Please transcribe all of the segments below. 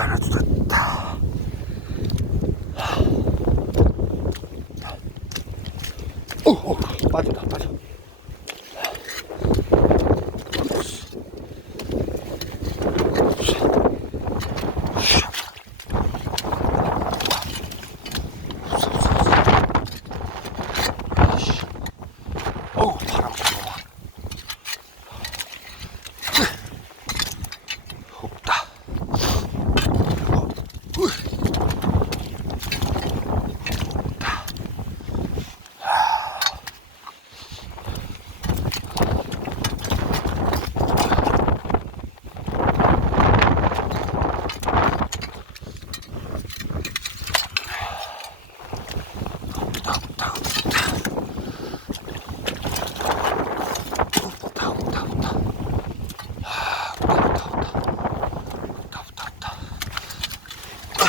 하나 뜯었다. 오, 오, 빠진다, 빠져. 어우, 바람 불어와. 없다. 어, 으. 없다. 없다, 없다, 없다. 없다, 없다, 없다. 아, 없다, 없다, 없다. 없다, 없다, 없다. 아,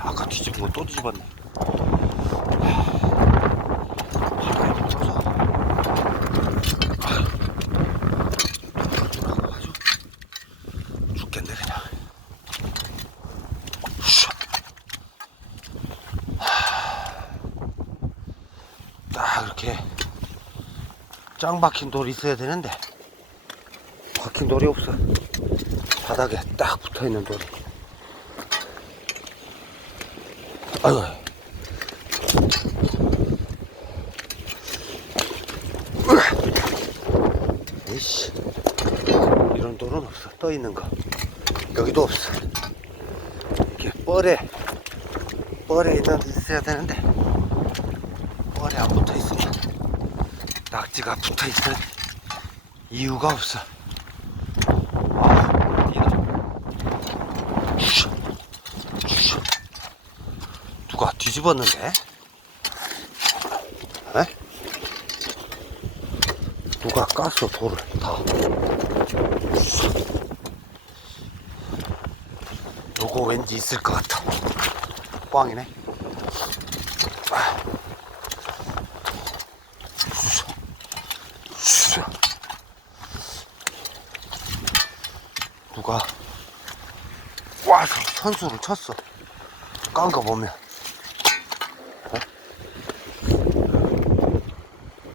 아까 뒤집은 거 또 뒤집었네. 바람이 불어서. 아유, 돌아가지고 아주 죽겠네, 그냥. 딱 이렇게 짱 박힌 돌이 있어야 되는데, 박힌 돌이 없어. 바닥에 딱 붙어 있는 돌이. 아이고. 에이씨. 돌은 없어. 떠 있는 거. 여기도 없어. 이렇게 뻘에, 뻘에 있는 데 있어야 되는데, 뻘에 안 붙어 있으면, 낙지가 붙어 있을 이유가 없어. 아. 누가 뒤집었는데? 에? 누가 깠어 돌을 다. 요거 왠지 있을 것 같아. 꽝이네. 누가 와서 선수를 쳤어. 깐 거 보면